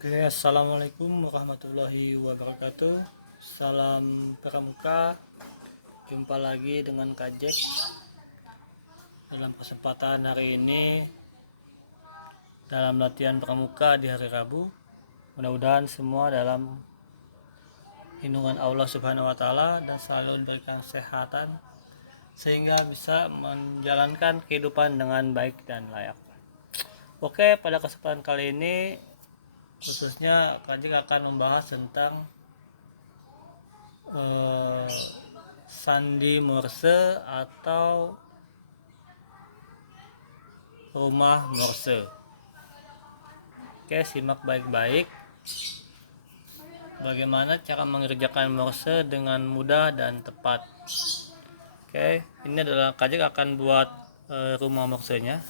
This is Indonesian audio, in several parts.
Oke, assalamualaikum warahmatullahi wabarakatuh. Salam pramuka. Jumpa lagi dengan Kak Jack dalam kesempatan hari ini dalam latihan pramuka di hari Rabu. Mudah-mudahan semua dalam lindungan Allah Subhanahu wa taala dan selalu diberikan kesehatan sehingga bisa menjalankan kehidupan dengan baik dan layak. Oke, pada kesempatan kali ini khususnya Kak Jack akan membahas tentang sandi Morse atau rumah Morse. Oke, simak baik-baik bagaimana cara mengerjakan Morse dengan mudah dan tepat. Oke, ini adalah Kajik akan buat rumah Morse-nya.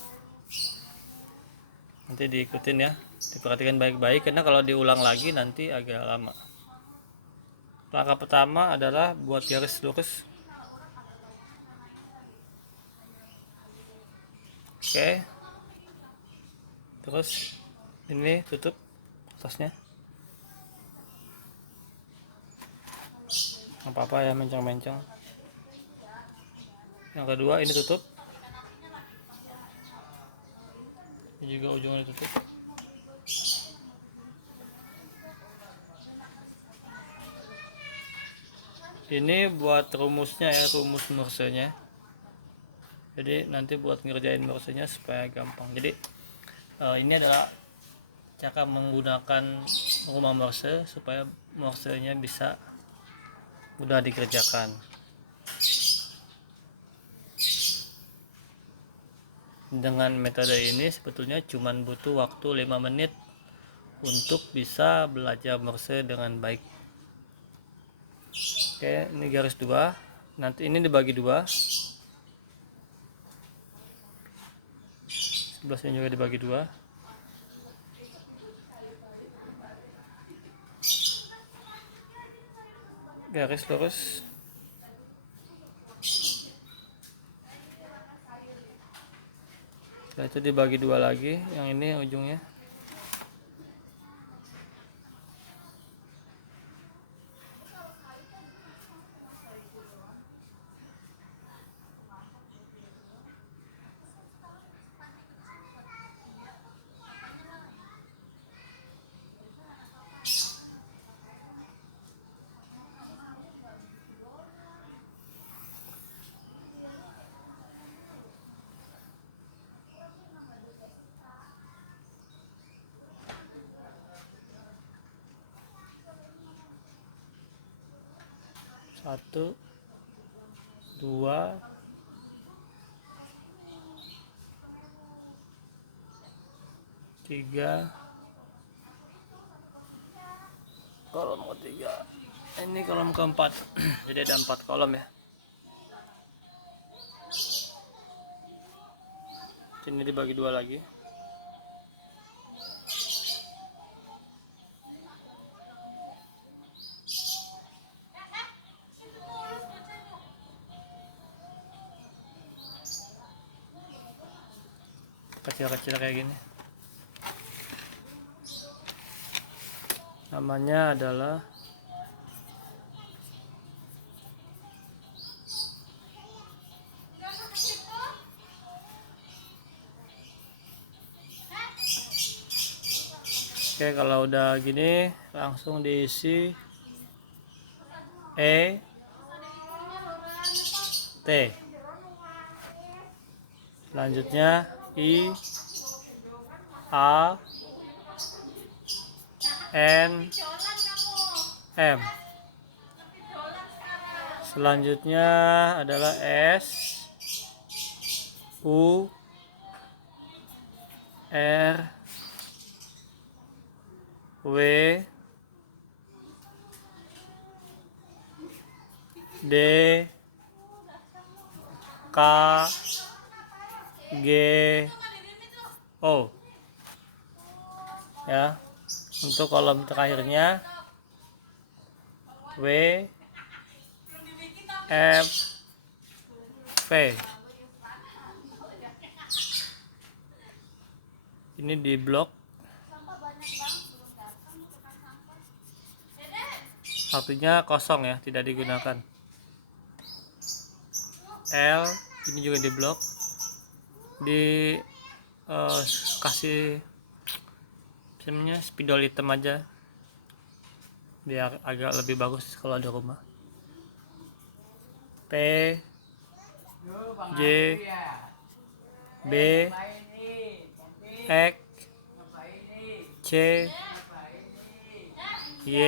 Nanti diikutin ya, diperhatikan baik-baik karena kalau diulang lagi nanti agak lama. Langkah pertama adalah buat garis lurus. Oke, terus ini tutup atasnya. Apa-apa ya, mencong-mencong. Yang kedua ini tutup, ini juga ujungnya tutup. Ini buat rumusnya ya, rumus Morse-nya. Jadi nanti buat ngerjain Morse-nya supaya gampang. Jadi ini adalah cara menggunakan rumah Morse supaya Morse-nya bisa mudah dikerjakan. Dengan metode ini sebetulnya cuma butuh waktu 5 menit untuk bisa belajar Morse dengan baik. Oke, ini garis 2. Nanti ini dibagi 2. Sebelah sini juga dibagi 2. Garis lurus. Setelah itu dibagi 2 lagi, yang ini ujungnya. Satu, dua, tiga, kolom ketiga. Ini kolom keempat. Jadi ada 4 kolom ya. Ini dibagi 2 lagi. Kecil-kecil kayak gini. Namanya adalah Oke, kalau udah gini langsung diisi E T. Selanjutnya I A N M. Selanjutnya adalah S U R W D K G O ya. Untuk kolom terakhirnya W F V. Ini di blok artinya kosong ya, tidak digunakan. L ini juga di blok, di kasih sebenarnya spidol hitam aja biar agak lebih bagus kalau di rumah. P, J, B, X, C, Y,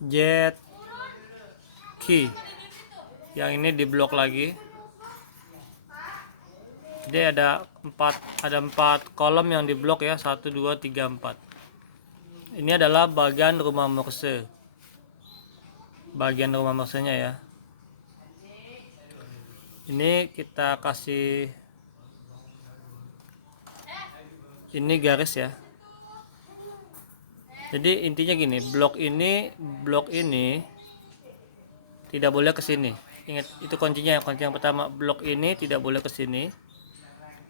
Z, Q. Yang ini diblok lagi. Jadi ada 4 kolom yang diblok ya, 1 2 3 4. Ini adalah bagian rumah Morse. Bagian rumah Morse-nya ya. Ini kita kasih ini garis ya. Jadi intinya gini, blok ini tidak boleh ke sini. Ingat itu kuncinya, kunci yang pertama, blok ini tidak boleh ke sini.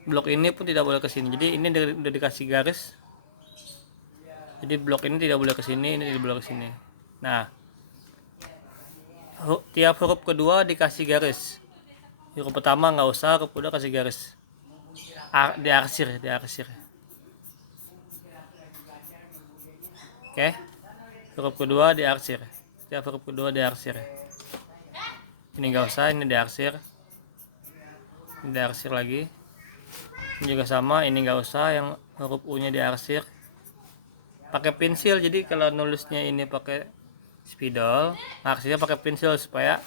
Blok ini pun tidak boleh ke sini. Jadi ini udah dikasih garis. Jadi blok ini tidak boleh ke sini, ini tidak boleh ke sini. Nah, tiap huruf kedua dikasih garis. Huruf pertama nggak usah, huruf kedua kasih garis. Diarsir. Oke, huruf kedua diarsir. Setiap huruf kedua diarsir. Ini nggak usah, ini diarsir. Ini diarsir lagi. Ini juga sama, ini nggak usah, yang huruf U-nya diarsir. Pakai pensil, jadi kalau nulisnya ini pakai spidol, arsirnya pakai pensil supaya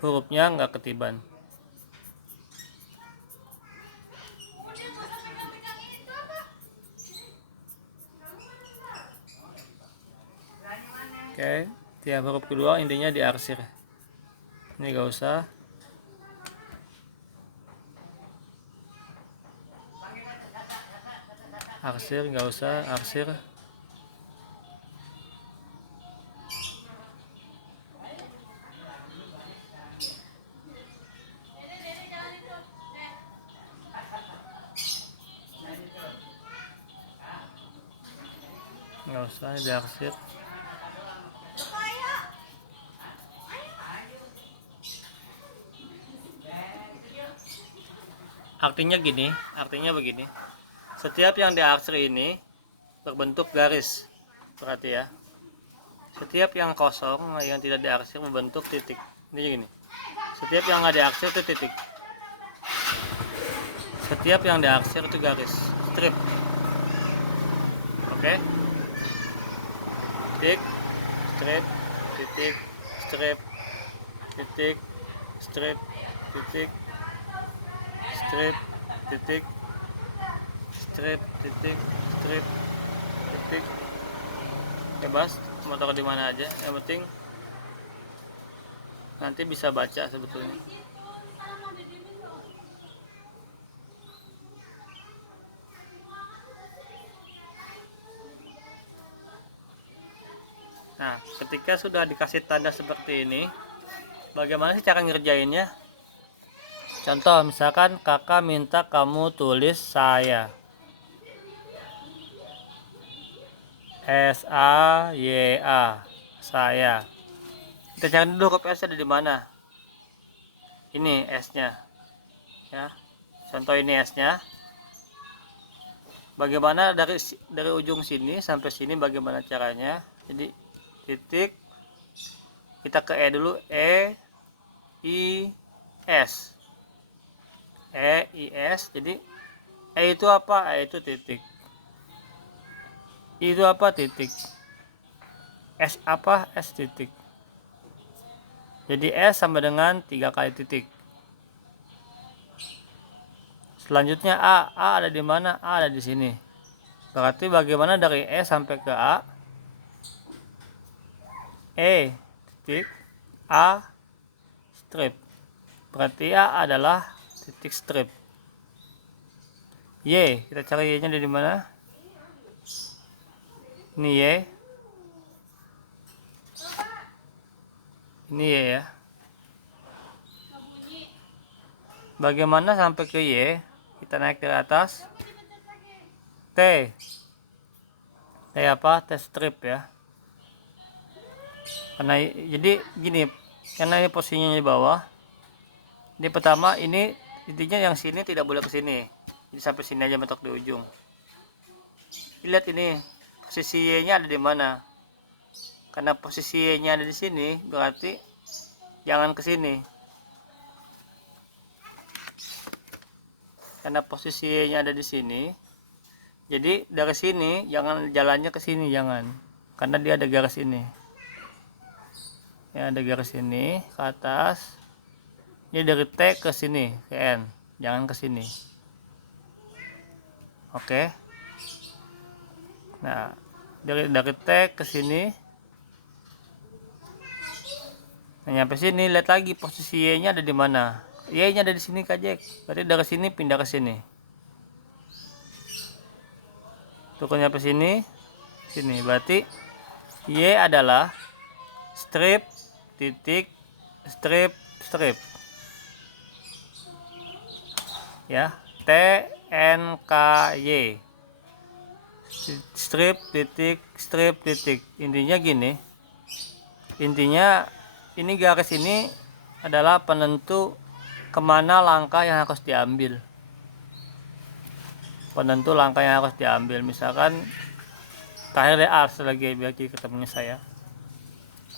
hurufnya nggak ketiban. Oke, tiap huruf kedua intinya diarsir. Ini gak usah. Arsir gak usah, arsir. Gak usah diarsir. Artinya begini. Setiap yang diarsir ini berbentuk garis. Berarti ya. Setiap yang kosong, yang tidak diarsir berbentuk titik. Ini gini. Setiap yang nggak diarsir itu titik. Setiap yang diarsir itu garis, strip. Oke. Titik, strip, titik, strip, titik, strip, titik, strip, titik, strip, titik, strip, titik. Bebas mau taruh di mana aja, yang penting nanti bisa baca sebetulnya. Nah, ketika sudah dikasih tanda seperti ini, bagaimana sih cara ngerjainnya? Contoh, misalkan kakak minta kamu tulis saya. S-A-Y-A, saya. Kita cari dulu huruf S ada di mana. Ini S-nya. Ya. Contoh ini S-nya. Bagaimana dari ujung sini sampai sini bagaimana caranya? Jadi titik, kita ke E dulu, E I S. E I S. Jadi E itu apa? E itu titik. I itu apa? Titik. S apa? S titik. Jadi S sama dengan 3 kali titik. Selanjutnya A ada di mana? A ada di sini. Berarti bagaimana dari E sampai ke A? E titik A strip. Berarti A adalah titik strip. Y, kita cari Y-nya dari mana? Ini Y. Ini Y ya. Bagaimana sampai ke Y? Kita naik ke atas. T. T apa? T strip ya. Karena jadi gini, karena ini posisinya di bawah. Ini pertama, ini intinya yang sini tidak boleh ke sini. Jadi sampai sini aja mentok di ujung. Lihat ini posisi Y-nya ada di mana. Karena posisi Y-nya ada di sini, berarti jangan ke sini. Karena posisi Y-nya ada di sini. Jadi dari sini jangan jalannya ke sini, jangan. Karena dia ada garis ini. Ya, ada garis ini ke atas. Ini dari T ke sini, ke N. Jangan ke sini. Oke. Nah, dari T ke sini. Nah, nyampe sini, lihat lagi posisi Y-nya ada di mana. Y-nya ada di sini, Kajek. Berarti dari sini pindah ke sini. Tuh, nyampe sini, sini. Berarti Y adalah strip, titik, strip, strip. Ya, T N K Y. Strip, titik, strip, titik. Intinya gini. Intinya ini garis ini adalah penentu kemana langkah yang harus diambil. Penentu langkah yang harus diambil. Misalkan terakhir A lagi bagi ketemunya saya.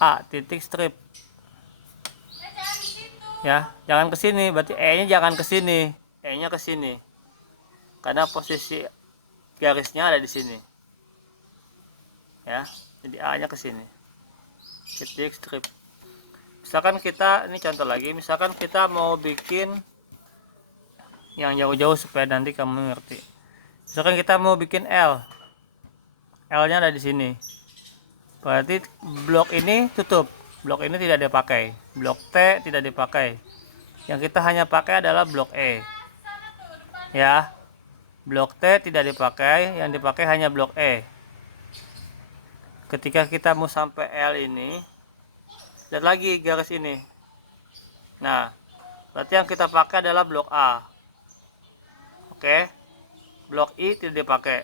A titik strip. Ya, jangan ke sini. Berarti E-nya jangan ke sini. E-nya ke sini. Karena posisi garisnya ada di sini. Ya, jadi A-nya ke sini. Titik strip. Misalkan kita, ini contoh lagi, misalkan kita mau bikin yang jauh-jauh supaya nanti kamu ngerti. Misalkan kita mau bikin L. L-nya ada di sini. Berarti blok ini tutup. Blok ini tidak dipakai. Blok T tidak dipakai. Yang kita hanya pakai adalah blok E. Ya. Blok T tidak dipakai, yang dipakai hanya blok E. Ketika kita mau sampai L ini, lihat lagi garis ini. Nah, berarti yang kita pakai adalah blok A. Oke. Blok I tidak dipakai.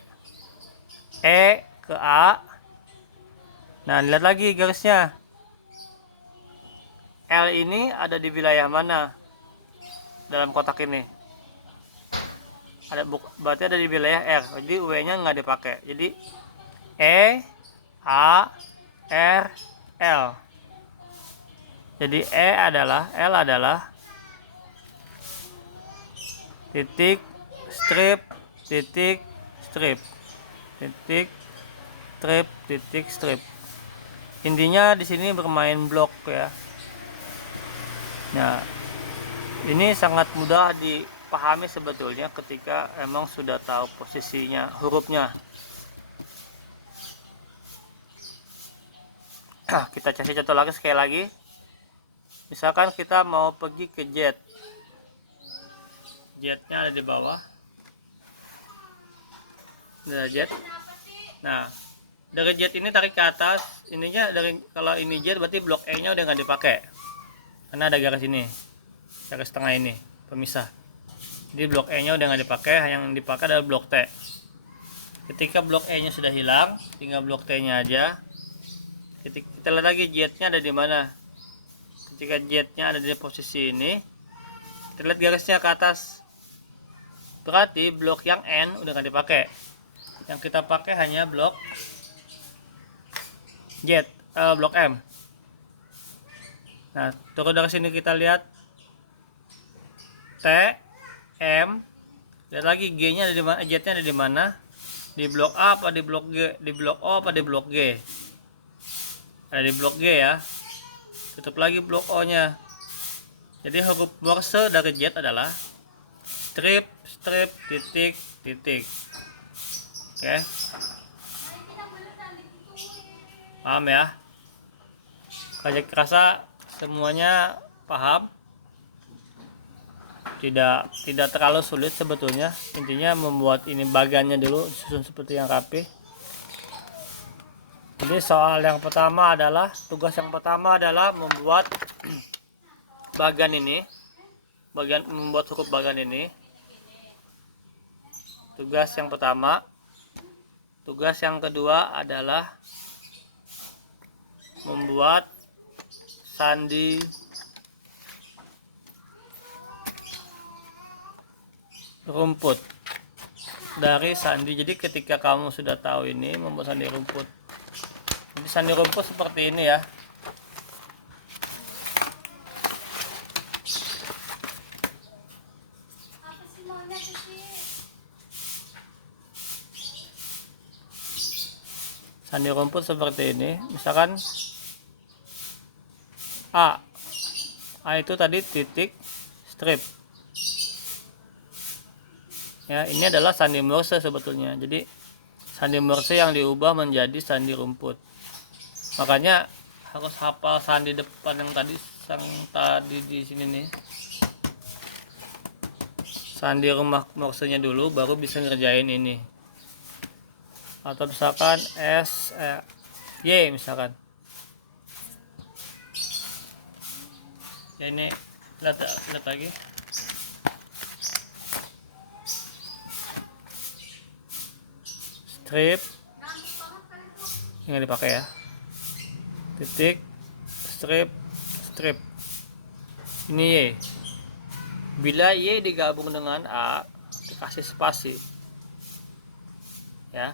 E ke A. Nah, lihat lagi garisnya. L ini ada di wilayah mana dalam kotak ini? Berarti ada di wilayah R. Jadi W-nya nggak dipakai. Jadi E, A, R, L. Jadi L adalah titik strip, titik strip, titik strip, titik strip. Intinya di sini bermain blok ya. Nah, ini sangat mudah dipahami sebetulnya ketika emang sudah tahu posisinya hurufnya. Kita kasih contoh lagi sekali lagi. Misalkan kita mau pergi ke Z. Z-nya ada di bawah. Ada Z. Nah, dari Z ini tarik ke atas. Ininya kalau ini Z berarti blok E-nya udah nggak dipakai. Karena ada garis ini. Garis tengah ini, pemisah. Jadi blok E-nya udah nggak dipakai, yang dipakai adalah blok T. Ketika blok E-nya sudah hilang, tinggal blok T-nya aja. Kita lihat lagi Z-nya ada di mana. Ketika Z-nya ada di posisi ini, kita lihat garisnya ke atas. Berarti blok yang N udah nggak dipakai. Yang kita pakai hanya blok Z, blok M. Nah, terus dari sini kita lihat T, M, lihat lagi G-nya ada di mana, Z-nya ada di mana? Di blok A apa di blok G? Di blok O apa di blok G? Ada di blok G ya. Tutup lagi blok O-nya. Jadi huruf morse dari Z adalah strip, strip, titik, titik. Oke. Paham ya? Kajak kerasa semuanya paham. Tidak terlalu sulit sebetulnya. Intinya membuat ini bagannya dulu disusun seperti yang rapi. Jadi soal yang pertama adalah, tugas yang pertama adalah membuat bagan ini, membuat huruf bagan ini. Tugas yang pertama. Tugas yang kedua adalah membuat sandi rumput dari sandi. Jadi ketika kamu sudah tahu ini membuat sandi rumput, jadi sandi rumput seperti ini ya. Sandi rumput seperti ini, misalkan A itu tadi titik strip ya. Ini adalah sandi Morse sebetulnya. Jadi sandi Morse yang diubah menjadi sandi rumput. Makanya harus hafal sandi depan yang tadi di sini nih, sandi rumah Morse-nya dulu, baru bisa ngerjain ini. Atau misalkan Y misalkan ya, ini lihat lagi strip yang dipakai ya, titik strip strip. Ini Y. Bila Y digabung dengan A dikasih spasi ya.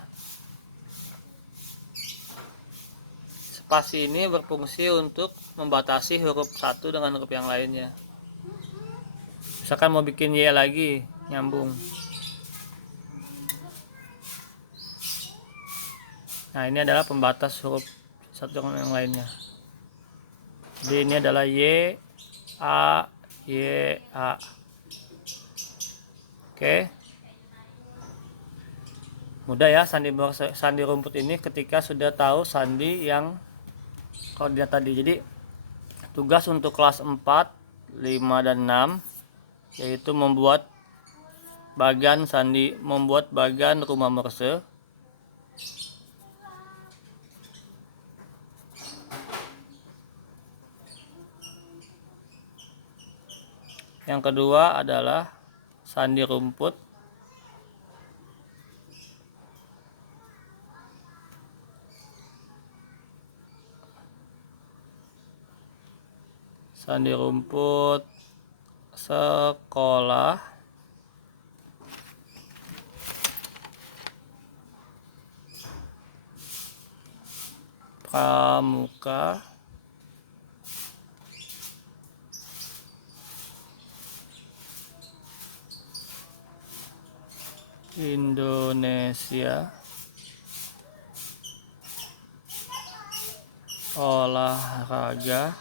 Spasi ini berfungsi untuk membatasi huruf satu dengan huruf yang lainnya. Misalkan mau bikin Y lagi nyambung, nah ini adalah pembatas huruf satu dengan yang lainnya. Jadi ini adalah Y A Y A. Oke, mudah ya sandi rumput ini ketika sudah tahu sandi yang koordinat tadi. Jadi tugas untuk kelas 4, 5 dan 6 yaitu membuat bagan rumah Morse. Yang kedua adalah sandi rumput. Sandi rumput sekolah. Pramuka. Indonesia. Olahraga.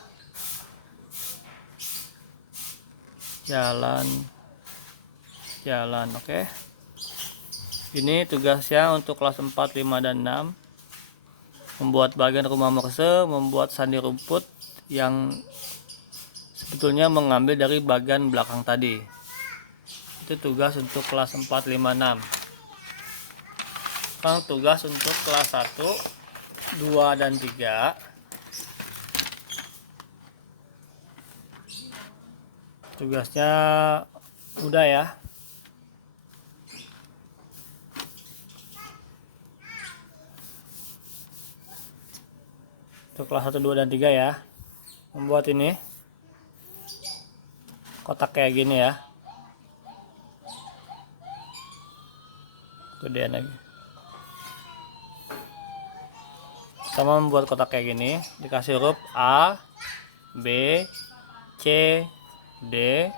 Jalan. Oke. Ini tugasnya untuk kelas 4, 5 dan 6. Membuat bagian rumah Morse, membuat sandi rumput yang sebetulnya mengambil dari bagian belakang tadi. Itu tugas untuk kelas 4, 5, 6. Sekarang tugas untuk kelas 1, 2 dan 3. Tugasnya mudah ya. Untuk kelas 1, 2 dan 3 ya. Membuat ini kotak kayak gini ya. Gedean lagi. Sama membuat kotak kayak gini, dikasih huruf A, B, C, D,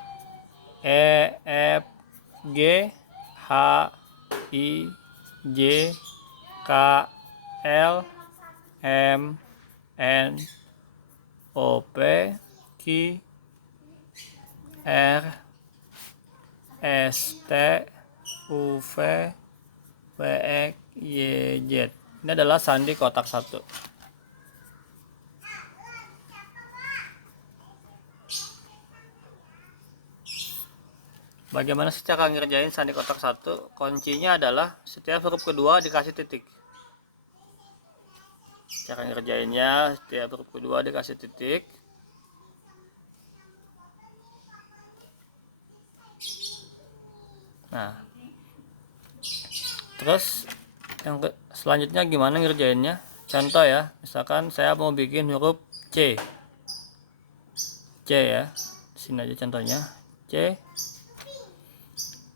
E, F, G, H, I, J, K, L, M, N, O, P, Q, R, S, T, U, V, W, X, Y, Z. Ini adalah sandi kotak 1. Bagaimana sih cara ngerjain sandi kotak 1? Kuncinya adalah setiap huruf kedua dikasih titik. Cara ngerjainnya, setiap huruf kedua dikasih titik. Nah, terus yang selanjutnya gimana ngerjainnya? Contoh ya, misalkan saya mau bikin huruf C. C ya. Sini aja contohnya. C.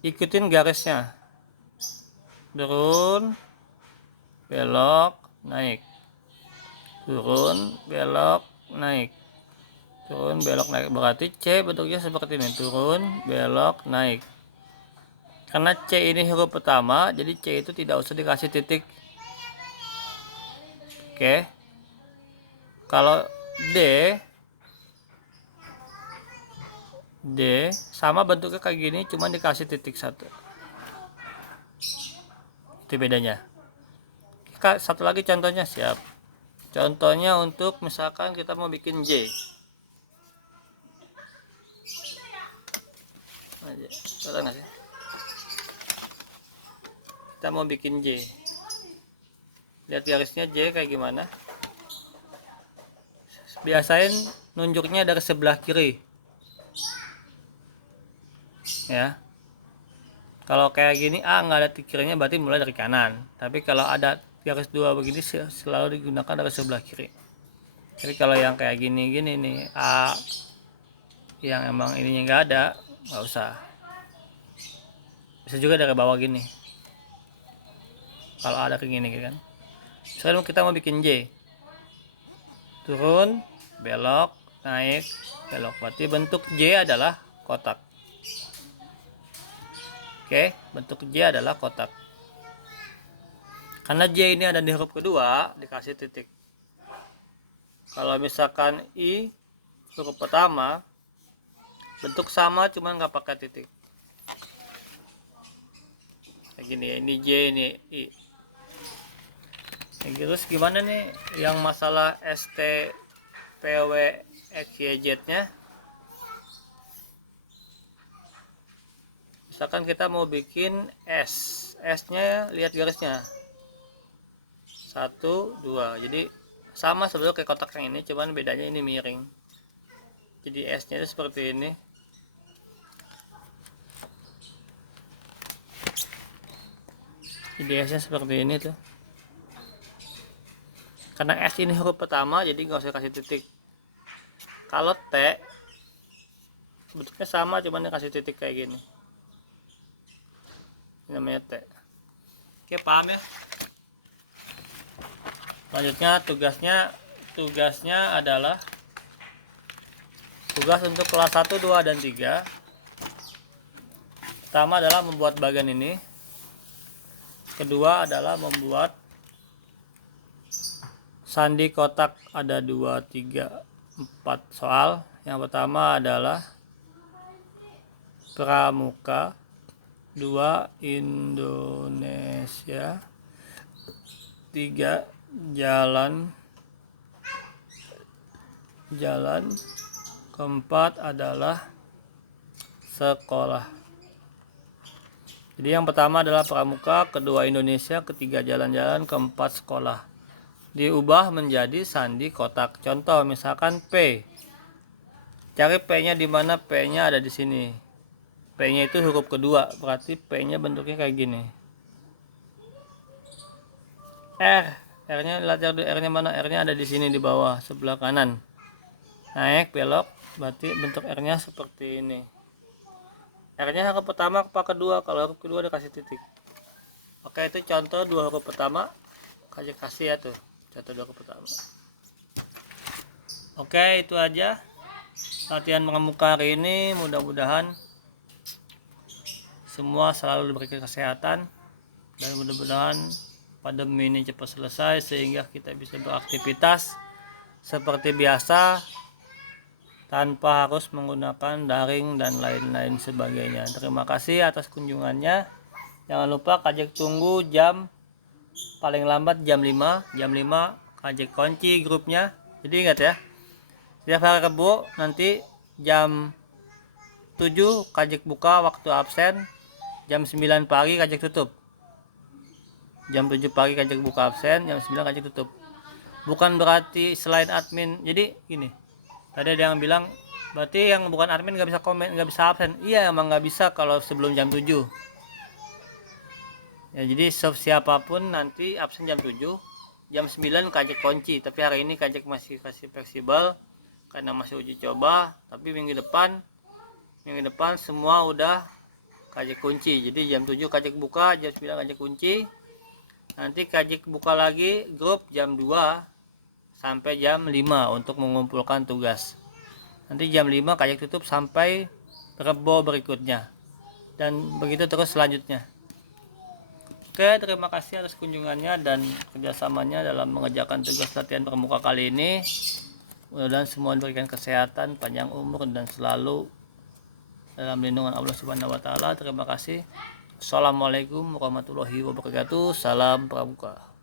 Ikutin garisnya. Turun, belok, naik. Turun, belok, naik. Turun, belok, naik. Berarti C bentuknya seperti ini. Turun, belok, naik. Karena C ini huruf pertama, jadi C itu tidak usah dikasih titik. Oke. Kalau D sama bentuknya kayak gini, cuma dikasih titik satu. Itu bedanya. Satu lagi contohnya, siap. Contohnya untuk misalkan kita mau bikin J. Kita mau bikin J. Lihat garisnya J kayak gimana. Biasain nunjuknya dari sebelah kiri. Ya. Kalau kayak gini A nggak ada kirinya, berarti mulai dari kanan. Tapi kalau ada garis dua begini selalu digunakan dari sebelah kiri. Jadi kalau yang kayak gini nih A yang emang ininya nggak ada, nggak usah. Bisa juga dari bawah gini. Kalau ada kayak gini kan. Sekarang kita mau bikin J. Turun, belok, naik, belok. Berarti bentuk J adalah kotak. Oke, bentuk J adalah kotak. Karena J ini ada di huruf kedua, dikasih titik. Kalau misalkan I huruf pertama, bentuk sama cuma nggak pakai titik. Kayak gini ya, ini J, ini I. Nah, terus gimana nih yang masalah ST, PW, XYZ nya? Misalkan kita mau bikin S nya lihat garisnya 1, 2. Jadi sama sebetulnya kayak kotak yang ini, cuman bedanya ini miring. Jadi S nya itu seperti ini. Jadi S nya seperti ini tuh. Karena S ini huruf pertama, jadi nggak usah kasih titik. Kalau T bentuknya sama, cuman dikasih titik kayak gini. Ini namanya T. Oke, paham ya? Selanjutnya tugasnya adalah tugas untuk kelas 1, 2, dan 3. Pertama adalah membuat bagian ini. Kedua adalah membuat sandi kotak, ada 2, 3, 4 soal. Yang pertama adalah Pramuka, 2 Indonesia, 3 jalan, keempat adalah sekolah. Jadi yang pertama adalah Pramuka, kedua Indonesia, ketiga jalan-jalan, keempat sekolah. Diubah menjadi sandi kotak. Contoh misalkan P. Cari P-nya di mana? P-nya ada di sini. P-nya itu huruf kedua, berarti P-nya bentuknya kayak gini. R-nya lihat R-nya mana? R-nya ada di sini di bawah sebelah kanan. Naik, belok, berarti bentuk R-nya seperti ini. R-nya huruf pertama apa kedua? Kalau huruf kedua dikasih titik. Oke, itu contoh dua huruf pertama. Kasih ya tuh. Contoh dua huruf pertama. Oke, itu aja latihan pramuka hari ini. Mudah-mudahan semua selalu diberikan kesehatan, dan mudah-mudahan pandemi ini cepat selesai sehingga kita bisa beraktivitas seperti biasa tanpa harus menggunakan daring dan lain-lain sebagainya. Terima kasih atas kunjungannya. Jangan lupa Kajek tunggu paling lambat jam 5. Jam 5 Kajek kunci grupnya. Jadi ingat ya, setiap hari Rabu nanti jam 7 Kajek buka waktu absen. Jam 9 pagi Kajek tutup. Jam 7 pagi Kajek buka absen, jam 9 Kajek tutup. Bukan berarti selain admin. Jadi gini, tadi ada yang bilang berarti yang bukan admin nggak bisa komen, nggak bisa absen. Iya, emang nggak bisa kalau sebelum jam 7. Ya, jadi siapapun nanti absen jam 7, jam 9 Kajek kunci. Tapi hari ini Kajek masih kasih fleksibel. karena masih uji coba, tapi minggu depan semua udah kajik kunci. Jadi jam 7 kajik buka, jam 9 kajik kunci. Nanti kajik buka lagi grup jam 2 sampai jam 5 untuk mengumpulkan tugas. Nanti jam 5 kajik tutup sampai Rebo berikutnya. Dan begitu terus selanjutnya. Oke, terima kasih atas kunjungannya dan kerjasamanya dalam mengerjakan tugas latihan pramuka kali ini. Mudah-mudahan semua diberikan kesehatan, panjang umur, dan selalu dalam lindungan Allah Subhanahu wa Ta'ala. Terima kasih. Assalamualaikum warahmatullahi wabarakatuh. Salam pramuka.